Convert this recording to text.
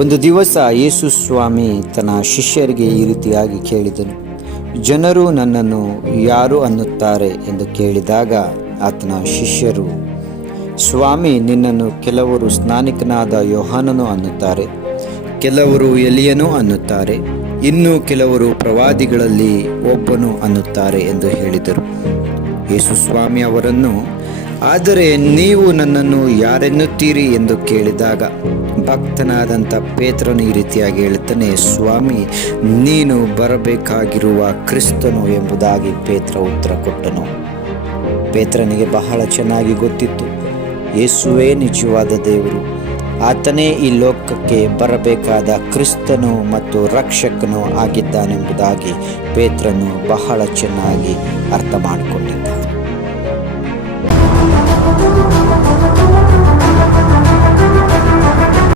ಒಂದು ದಿವಸ ಯೇಸು ಸ್ವಾಮಿ ತನ್ನ ಶಿಷ್ಯರಿಗೆ ಈ ರೀತಿಯಾಗಿ ಕೇಳಿದನು. ಜನರು ನನ್ನನ್ನು ಯಾರು ಅನ್ನುತ್ತಾರೆ ಎಂದು ಕೇಳಿದಾಗ ಆತನ ಶಿಷ್ಯರು, ಸ್ವಾಮಿ, ನಿನ್ನನ್ನು ಕೆಲವರು ಸ್ನಾನಿಕನಾದ ಯೋಹಾನನು ಅನ್ನುತ್ತಾರೆ, ಕೆಲವರು ಎಲಿಯನು ಅನ್ನುತ್ತಾರೆ, ಇನ್ನು ಕೆಲವರು ಪ್ರವಾದಿಗಳಲ್ಲಿ ಒಬ್ಬನು ಅನ್ನುತ್ತಾರೆ ಎಂದು ಹೇಳಿದರು. ಯೇಸು ಸ್ವಾಮಿ ಅವರನ್ನು, ಆದರೆ ನೀವು ನನ್ನನ್ನು ಯಾರೆನ್ನುತ್ತೀರಿ ಎಂದು ಕೇಳಿದಾಗ ಭಕ್ತನಾದಂಥ ಪೇತ್ರನು ಈ ರೀತಿಯಾಗಿ ಹೇಳುತ್ತಾನೆ, ಸ್ವಾಮಿ, ನೀನು ಬರಬೇಕಾಗಿರುವ ಕ್ರಿಸ್ತನು ಎಂಬುದಾಗಿ ಪೇತ್ರ ಉತ್ತರ ಕೊಟ್ಟನು. ಪೇತ್ರನಿಗೆ ಬಹಳ ಚೆನ್ನಾಗಿ ಗೊತ್ತಿತ್ತು, ಯೇಸುವೇ ನಿಜವಾದ ದೇವರು, ಆತನೇ ಈ ಲೋಕಕ್ಕೆ ಬರಬೇಕಾದ ಕ್ರಿಸ್ತನು ಮತ್ತು ರಕ್ಷಕನು ಆಗಿದ್ದಾನೆಂಬುದಾಗಿ ಪೇತ್ರನು ಬಹಳ ಚೆನ್ನಾಗಿ ಅರ್ಥ ಮಾಡಿಕೊಂಡಿದ್ದ.